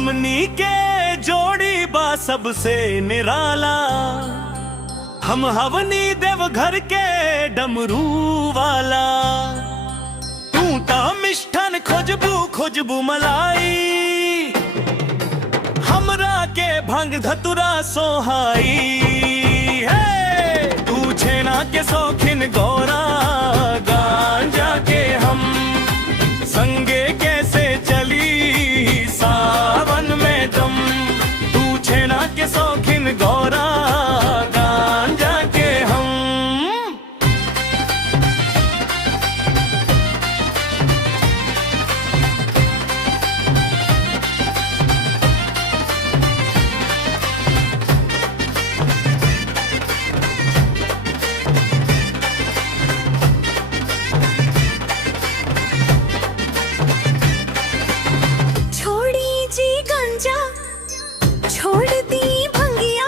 हमनी के जोड़ी बा सबसे निराला। हम हवनी देव घर के डमरू वाला। तू ता मिष्ठन खोजबू मलाई। हमरा के भंग धतुरा सोहाई। तू छेना के शौकीन गौरा। गांजा के हम संगे कैसे चली सावन में दम। तू छेना के शौकीन गौरा। गांजा के हम छोड़ दी भंगिया।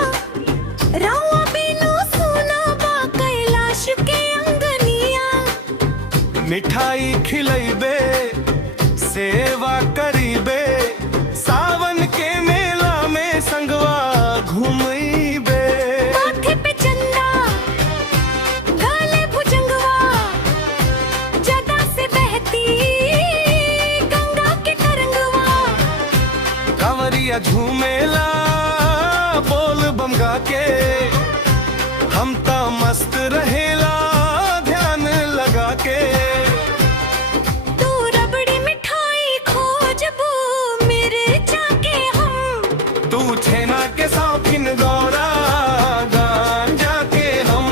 रावा बिनु सुना बा कैलाश के अंगनिया। मिठाई खिलैबे सेवा करीबे। सावन के मेला में संगवा घूमैबे। माथे पे चंदा गले भुजंगवा। जटा से बहती गंगा के तरंगवा। कांवरिया झूमेला बोल बम गा के। हम ता मस्त रहेला ध्यान लगा के। तू रबड़ी मिठाई खोजबू मेरे जाके हम। तू छेना के शौकीन गौरा। गांजा के हम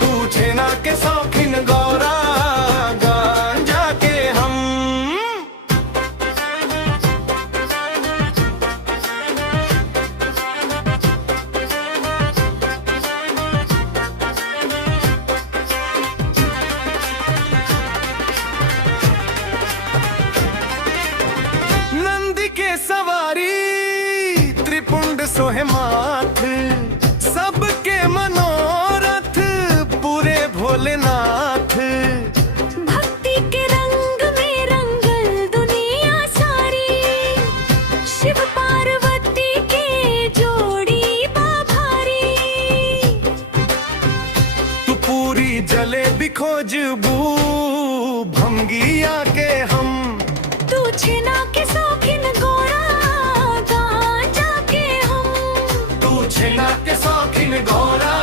तू छेना के शौकीन गौरा। गांजा के हम के सवारी त्रिपुंड सोहे माथ। सबके मनोरथ पूरे भोलेनाथ। भक्ति के रंग में रंगल दुनिया सारी। शिव पार्वती के जोड़ी बाभारी। तू पूरी जलेबी खोजबू भंगिया के हम। तू छेना के शौकीन गौरा। गांजा के हम। तू छेना के शौकीन गौरा।